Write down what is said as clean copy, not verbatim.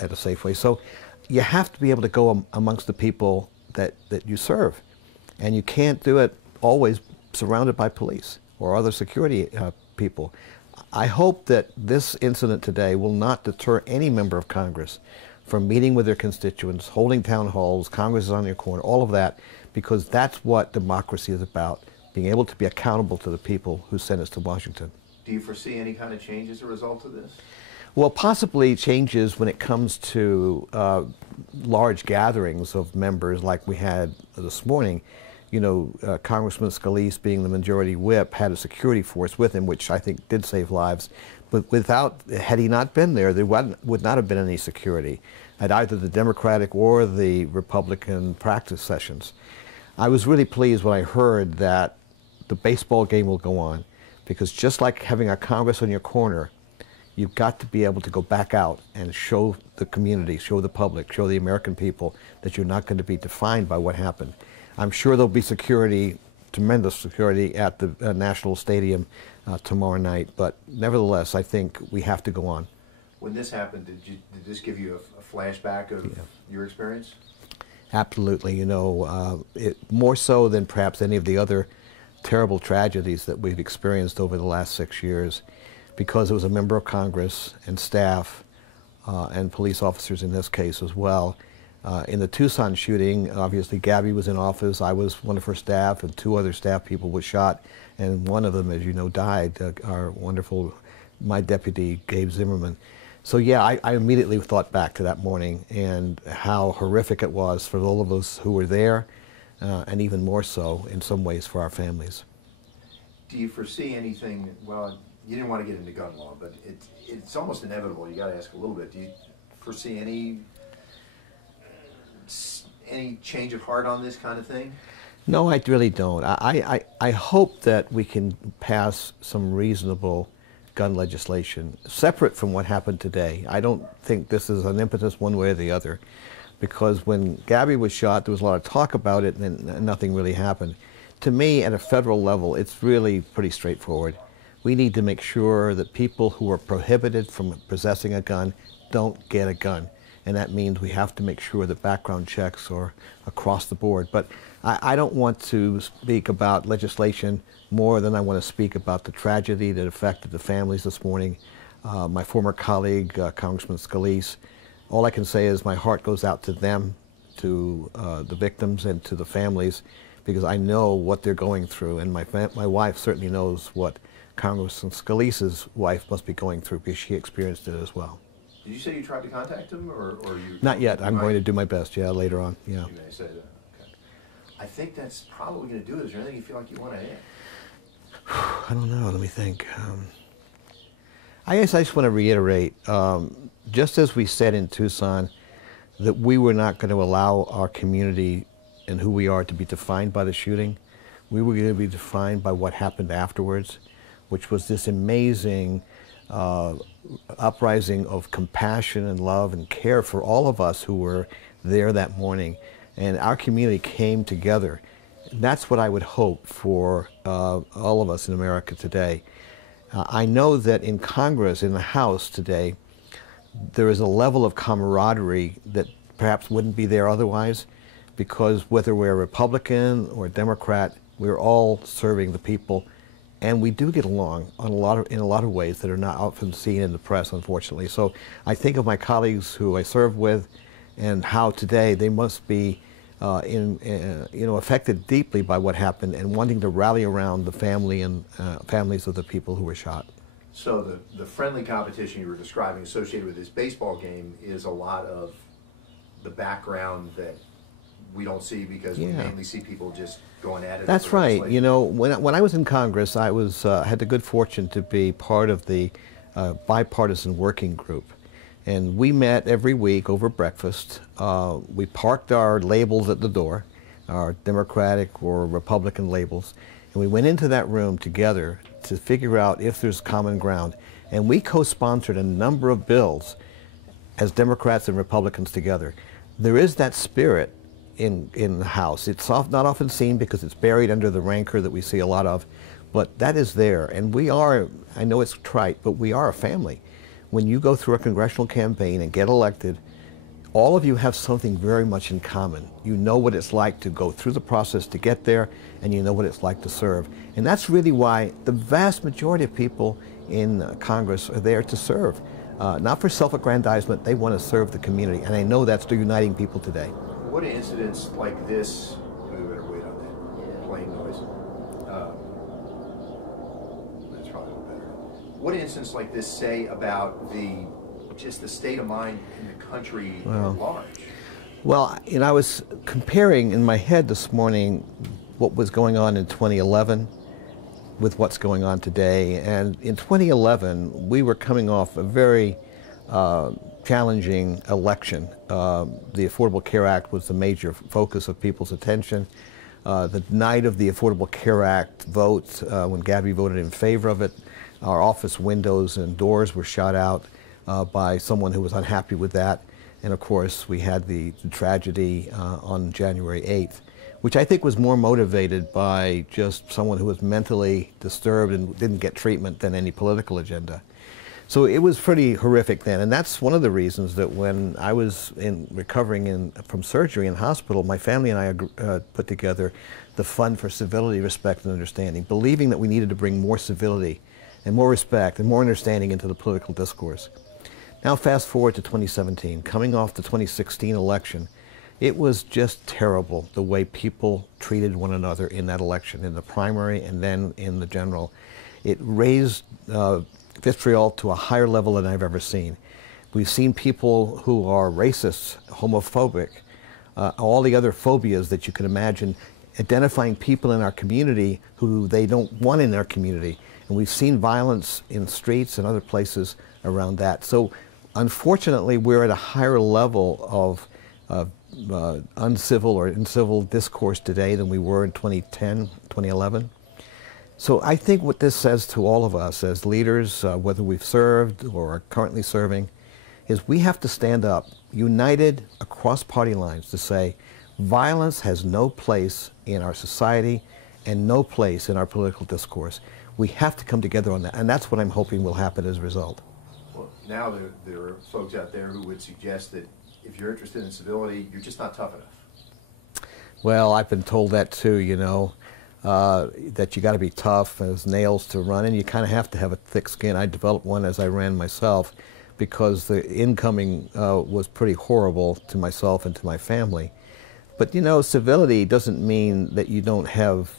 at a safe way. So you have to be able to go amongst the people that you serve. And you can't do it always surrounded by police or other security people. I hope that this incident today will not deter any member of Congress from meeting with their constituents, holding town halls, Congress is on your corner, all of that, because that's what democracy is about, being able to be accountable to the people who sent us to Washington. Do you foresee any kind of change as a result of this? Well, possibly changes when it comes to large gatherings of members like we had this morning. You know, Congressman Scalise, being the majority whip, had a security force with him, which I think did save lives. But had he not been there would not have been any security at either the Democratic or the Republican practice sessions. I was really pleased when I heard that the baseball game will go on, because just like having a Congress on your corner, you've got to be able to go back out and show the community, show the public, show the American people that you're not going to be defined by what happened. I'm sure there'll be security, tremendous security at the National Stadium tomorrow night, but nevertheless, I think we have to go on. When this happened, did this give you a flashback of your experience? Absolutely. You know, more so than perhaps any of the other terrible tragedies that we've experienced over the last 6 years, because it was a member of Congress and staff and police officers in this case as well. In the Tucson shooting, obviously Gabby was in office, I was one of her staff, and 2 other staff people were shot, and one of them, as you know, died, our wonderful, my deputy, Gabe Zimmerman. So yeah, I immediately thought back to that morning and how horrific it was for all of us who were there, and even more so, in some ways, for our families. Do you foresee anything, well, you didn't want to get into gun law, but it's almost inevitable, you got to ask a little bit, do you foresee any change of heart on this kind of thing? No, I really don't. I hope that we can pass some reasonable gun legislation separate from what happened today. I don't think this is an impetus one way or the other, because when Gabby was shot, there was a lot of talk about it and nothing really happened. To me, at a federal level, it's really pretty straightforward. We need to make sure that people who are prohibited from possessing a gun don't get a gun. And that means we have to make sure that background checks are across the board. But I don't want to speak about legislation more than I want to speak about the tragedy that affected the families this morning. My former colleague, Congressman Scalise, all I can say is my heart goes out to them, to the victims, and to the families, because I know what they're going through. And my wife certainly knows what Congressman Scalise's wife must be going through, because she experienced it as well. Did you say you tried to contact him, or you? Not yet. I'm going to do my best. Yeah, later on. Yeah. You may say that. Okay. I think that's probably going to do it. Is there anything you feel like you want to add? I don't know. Let me think. I guess I just want to reiterate, just as we said in Tucson, that we were not going to allow our community and who we are to be defined by the shooting. We were going to be defined by what happened afterwards, which was this amazing uprising of compassion and love and care for all of us who were there that morning. And our community came together. That's what I would hope for all of us in America today. I know that in Congress, in the House today, there is a level of camaraderie that perhaps wouldn't be there otherwise, because whether we're a Republican or a Democrat, we're all serving the people. And we do get along on in a lot of ways that are not often seen in the press, unfortunately. So I think of my colleagues who I serve with, and how today they must be affected deeply by what happened, and wanting to rally around the family and families of the people who were shot. So the friendly competition you were describing associated with this baseball game is a lot of the background that we don't see, because we mainly see people just going at it. That's right. You know, when I was in Congress, I was had the good fortune to be part of the bipartisan working group, and we met every week over breakfast. We parked our labels at the door, our Democratic or Republican labels, and we went into that room together to figure out if there's common ground. And we co-sponsored a number of bills as Democrats and Republicans together. There is that spirit in the House. It's not often seen because it's buried under the rancor that we see a lot of, but that is there. And we are, I know it's trite, but we are a family. when you go through a congressional campaign and get elected, all of you have something very much in common. You know what it's like to go through the process to get there, and you know what it's like to serve. And that's really why the vast majority of people in Congress are there to serve. Not for self-aggrandizement, they want to serve the community, and I know that's the uniting people today. What incidents like this, we better wait on that plane noise. That's probably better. What incidents like this say about just the state of mind in the country at large? Well, I was comparing in my head this morning what was going on in 2011 with what's going on today. And in 2011, we were coming off a very challenging election. The Affordable Care Act was the major focus of people's attention. The night of the Affordable Care Act vote, when Gabby voted in favor of it, our office windows and doors were shot out by someone who was unhappy with that. And of course, we had the tragedy on January 8th, which I think was more motivated by just someone who was mentally disturbed and didn't get treatment than any political agenda. So it was pretty horrific then. And that's one of the reasons that when I was recovering from surgery in hospital, my family and I put together the Fund for Civility, Respect, and Understanding, believing that we needed to bring more civility and more respect and more understanding into the political discourse. Now fast forward to 2017, coming off the 2016 election, it was just terrible the way people treated one another in that election, in the primary and then in the general. It raised vitriol to a higher level than I've ever seen. We've seen people who are racist, homophobic, all the other phobias that you can imagine, identifying people in our community who they don't want in their community. And we've seen violence in streets and other places around that. So unfortunately, we're at a higher level of uncivil or incivil discourse today than we were in 2010, 2011. So I think what this says to all of us as leaders, whether we've served or are currently serving, is we have to stand up, united across party lines, to say violence has no place in our society and no place in our political discourse. We have to come together on that, and that's what I'm hoping will happen as a result. Well, now there are folks out there who would suggest that if you're interested in civility, you're just not tough enough. Well, I've been told that too, that you got to be tough as nails to run, and you kind of have to have a thick skin. I developed one as I ran myself because the incoming was pretty horrible to myself and to my family. But civility doesn't mean that you don't have